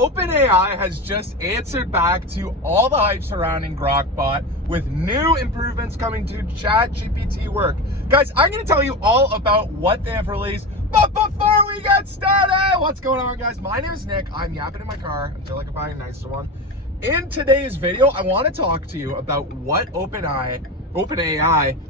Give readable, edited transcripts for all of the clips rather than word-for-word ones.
OpenAI has just answered back to all the hype surrounding Grokbot with new improvements coming to ChatGPT work. Guys, I'm going to tell you all about what they have released. But before we get started, what's going on, guys? My name is Nick. I'm yapping in my car until I can buy a nicer one. In today's video, I want to talk to you about what OpenAI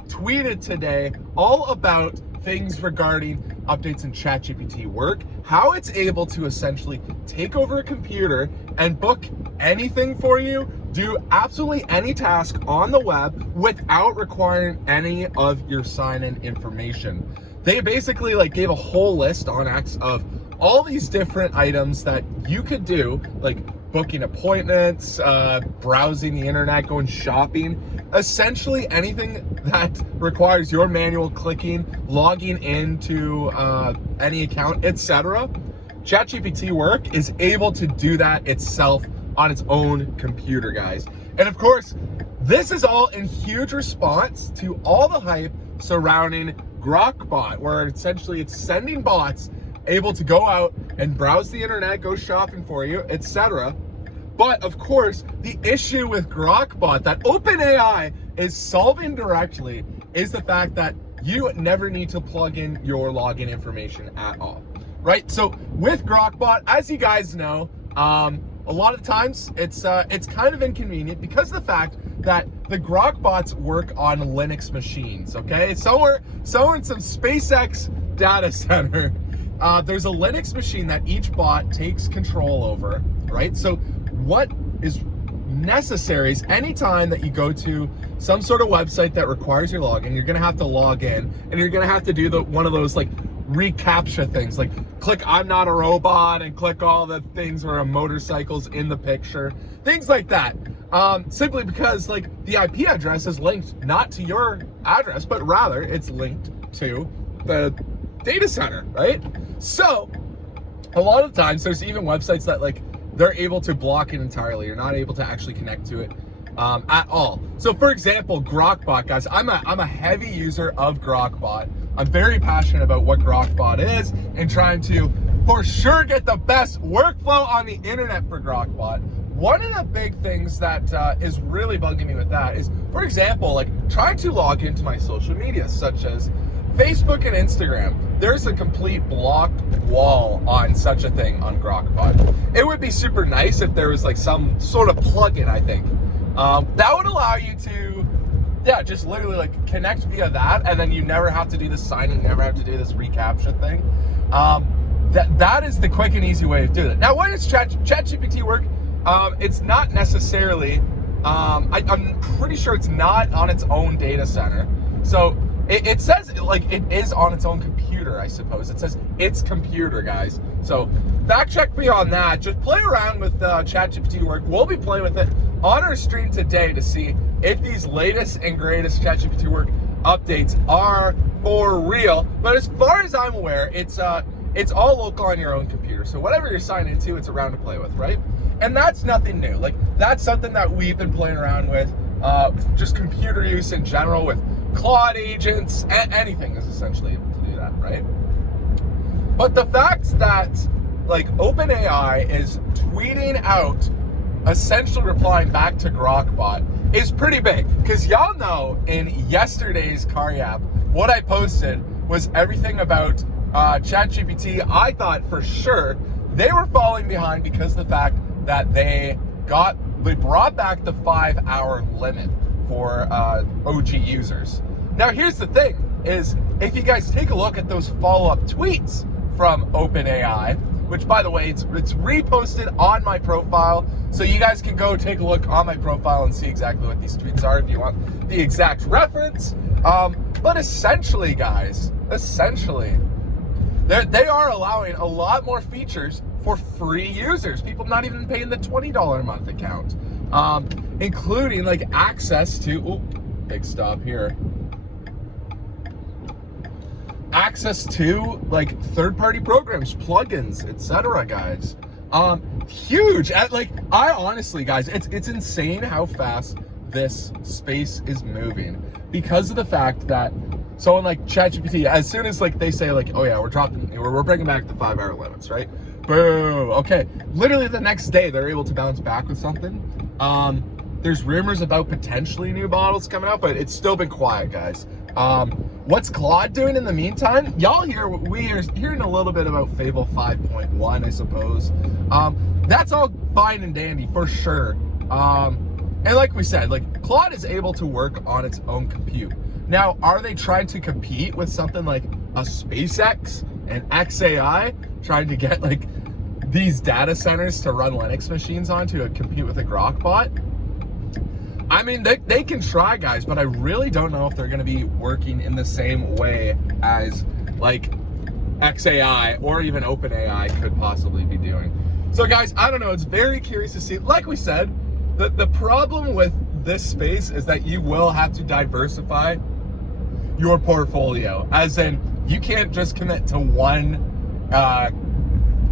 tweeted today, all about things regarding updates in ChatGPT work, how it's able to essentially take over a computer and book anything for you, do absolutely any task on the web without requiring any of your sign-in information. They basically gave a whole list on X of all these different items that you could do, like booking appointments, browsing the internet, going shopping, essentially anything that requires your manual clicking, logging into any account, etc. ChatGPT work is able to do that itself on its own computer, guys. And of course, this is all in huge response to all the hype surrounding Grokbot, where essentially it's sending bots able to go out and browse the internet, go shopping for you, etc. But of course, the issue with Grokbot that OpenAI is solving directly is the fact that you never need to plug in your login information at all, right? So with Grokbot, as you guys know, a lot of times it's kind of inconvenient because of the fact that the Grokbots work on Linux machines, okay? Somewhere in some SpaceX data center, there's a Linux machine that each bot takes control over, right? So what is necessary is anytime that you go to some sort of website that requires your login, you're gonna have to log in and you're gonna have to do one of those reCAPTCHA things, like click I'm not a robot and click all the things where a motorcycle's in the picture, things like that. Simply because the IP address is linked not to your address, but rather it's linked to the data center, right? So a lot of times there's even websites that they're able to block it entirely. You're not able to actually connect to it at all. So for example, Grokbot, guys, I'm a heavy user of Grokbot. I'm very passionate about what Grokbot is and trying to, for sure, get the best workflow on the internet for Grokbot. One of the big things that is really bugging me with that is, for example, trying to log into my social media, such as Facebook and Instagram. There's a complete blocked wall on such a thing on Grokbot. It would be super nice if there was some sort of plugin, I think, that would allow you to, just literally connect via that, and then you never have to do the signing, never have to do this reCAPTCHA thing. That is the quick and easy way of doing it. Now, why does ChatGPT work? It's not necessarily, I'm pretty sure it's not on its own data center. So it says it is on its own computer, I suppose. It says its computer, guys. So fact check me on that. Just play around with ChatGPT work. We'll be playing with it on our stream today to see if these latest and greatest ChatGPT work updates are for real. But as far as I'm aware, it's all local on your own computer. So whatever you're signed into, it's around to play with, right? And that's nothing new. That's something that we've been playing around with, just computer use in general, with Claude agents, anything is essentially able to do that, right? But the fact that OpenAI is tweeting out, essentially replying back to Grokbot, is pretty big. Because y'all know in yesterday's car yap, what I posted was everything about ChatGPT. I thought for sure they were falling behind because of the fact that they brought back the 5-hour limit for OG users. Now here's the thing, is if you guys take a look at those follow-up tweets from OpenAI, which by the way, it's reposted on my profile, so you guys can go take a look on my profile and see exactly what these tweets are if you want the exact reference. But essentially, guys, they are allowing a lot more features for free users, people not even paying the $20 a month account, including access to, big stop here, access to third-party programs, plugins, etc., guys. Huge. I honestly, guys, it's insane how fast this space is moving because of the fact that someone like ChatGPT, as soon as they say oh yeah, we're bringing back the 5-hour limits, right? Boo. Okay, literally the next day they're able to bounce back with something. There's rumors about potentially new models coming out, but it's still been quiet, guys. What's Claude doing in the meantime? Y'all we are hearing a little bit about Fable 5.1, I suppose. That's all fine and dandy for sure. And like we said, like Claude is able to work on its own compute. Now, are they trying to compete with something like a SpaceX and XAI, trying to get like these data centers to run Linux machines on to compete with a Grok bot? I mean, they can try, guys, but I really don't know if they're going to be working in the same way as like XAI or even OpenAI could possibly be doing. So guys, I don't know. It's very curious to see. Like we said, the problem with this space is that you will have to diversify your portfolio, as in you can't just commit to one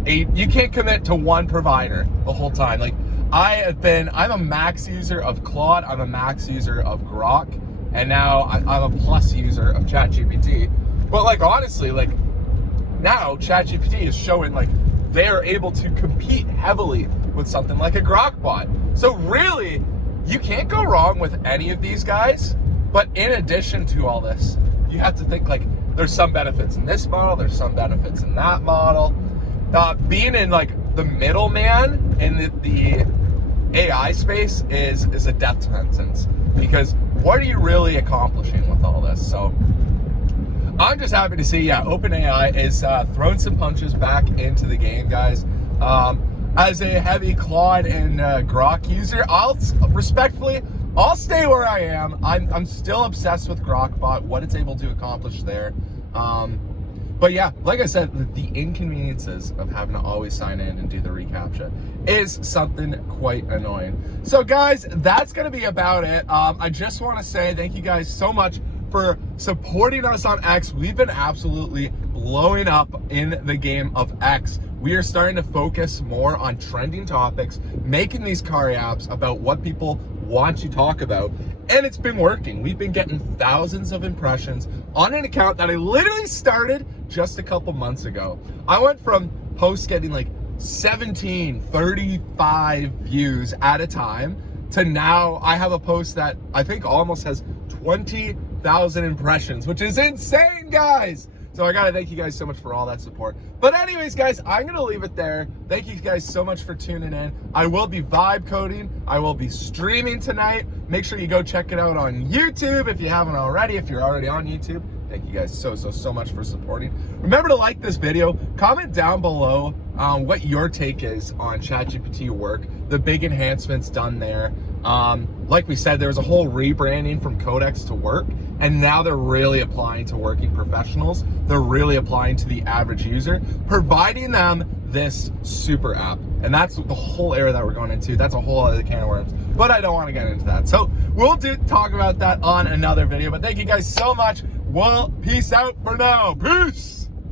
you can't commit to one provider the whole time. Like I'm a max user of Claude, I'm a max user of Grok, and now I'm a plus user of ChatGPT. But like honestly, like now ChatGPT is showing like they're able to compete heavily with something like a Grok bot. So really, you can't go wrong with any of these guys. But in addition to all this, you have to think like there's some benefits in this model, there's some benefits in that model. Being in like the middleman in the AI space is a death sentence, because what are you really accomplishing with all this? So I'm just happy to see, yeah, OpenAI is throwing some punches back into the game, guys. As a heavy Claude and Grok user, I'll stay where I am. I'm still obsessed with Grokbot, what it's able to accomplish there. But yeah, like I said, the inconveniences of having to always sign in and do the reCAPTCHA is something quite annoying. So guys, that's gonna be about it. I just wanna say thank you guys so much for supporting us on X. We've been absolutely blowing up in the game of X. We are starting to focus more on trending topics, making these car apps about what people want to talk about, and it's been working. We've been getting thousands of impressions on an account that I literally started just a couple months ago. I went from posts getting like 17, 35 views at a time to now I have a post that I think almost has 20,000 impressions, which is insane, guys. So I gotta thank you guys so much for all that support. But anyways, guys, I'm gonna leave it there. Thank you guys so much for tuning in. I will be vibe coding. I will be streaming tonight. Make sure you go check it out on YouTube if you haven't already. If you're already on YouTube, thank you guys so much for supporting. Remember to like this video. Comment down below what your take is on ChatGPT work, the big enhancements done there. Like we said, there was a whole rebranding from Codex to Work, and now they're really applying to working professionals. They're really applying to the average user, providing them this super app. And that's the whole area that we're going into. That's a whole other can of worms, but I don't want to get into that. So we'll talk about that on another video, but thank you guys so much. Well, peace out for now. Peace.